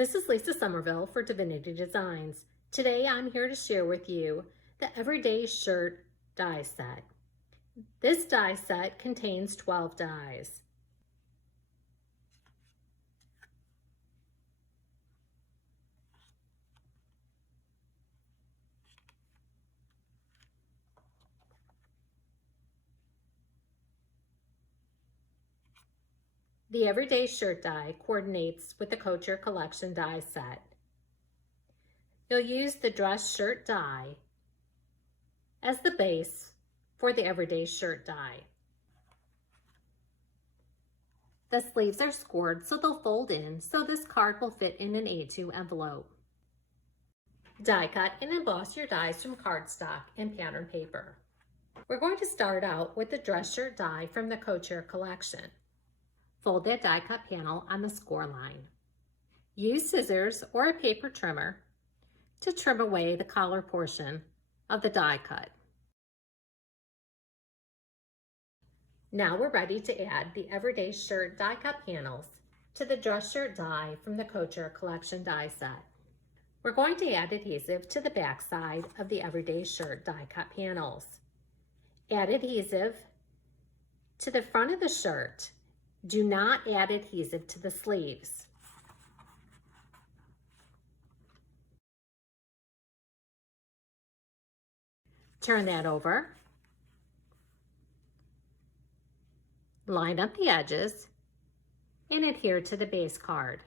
This is Lisa Somerville for Divinity Designs. Today I'm here to share with you the Everyday Shirt die set. This die set contains 12 dies. The Everyday Shirt die coordinates with the Couture Collection die set. You'll use the dress shirt die as the base for the Everyday Shirt die. The sleeves are scored so they'll fold in, so this card will fit in an A2 envelope. Die cut and emboss your dies from cardstock and pattern paper. We're going to start out with the dress shirt die from the Couture Collection. Fold that die cut panel on the score line. Use scissors or a paper trimmer to trim away the collar portion of the die cut. Now we're ready to add the Everyday Shirt die cut panels to the dress shirt die from the Couture Collection die set. We're going to add adhesive to the back side of the Everyday Shirt die cut panels. Add adhesive to the front of the shirt. Do not add adhesive to the sleeves. Turn that over. Line up the edges and adhere to the base card.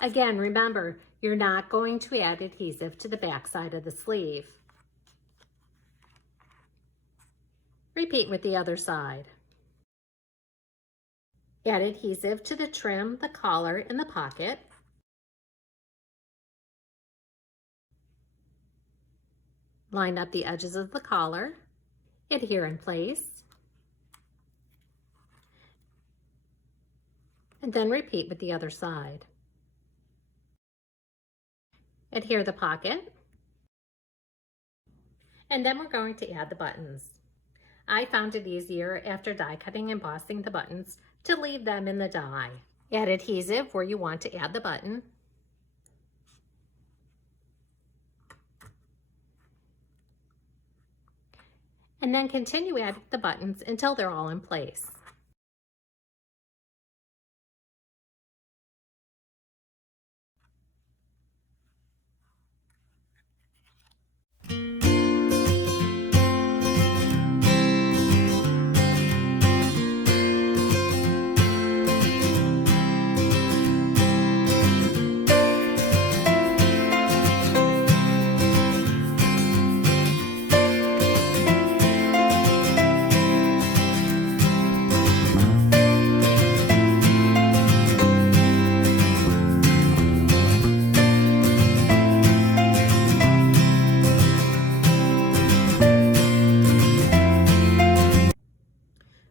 Again, remember, you're not going to add adhesive to the back side of the sleeve. Repeat with the other side. Add adhesive to the trim, the collar, and the pocket. Line up the edges of the collar. Adhere in place. And then repeat with the other side. Adhere the pocket. And then we're going to add the buttons. I found it easier after die cutting and embossing the buttons to leave them in the die. Add adhesive where you want to add the button. And then continue adding the buttons until they're all in place.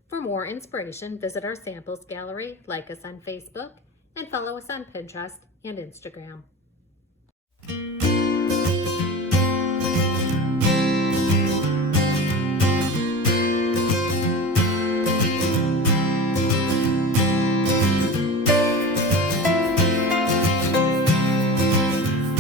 For more inspiration, visit our samples gallery, like us on Facebook, and follow us on Pinterest and Instagram.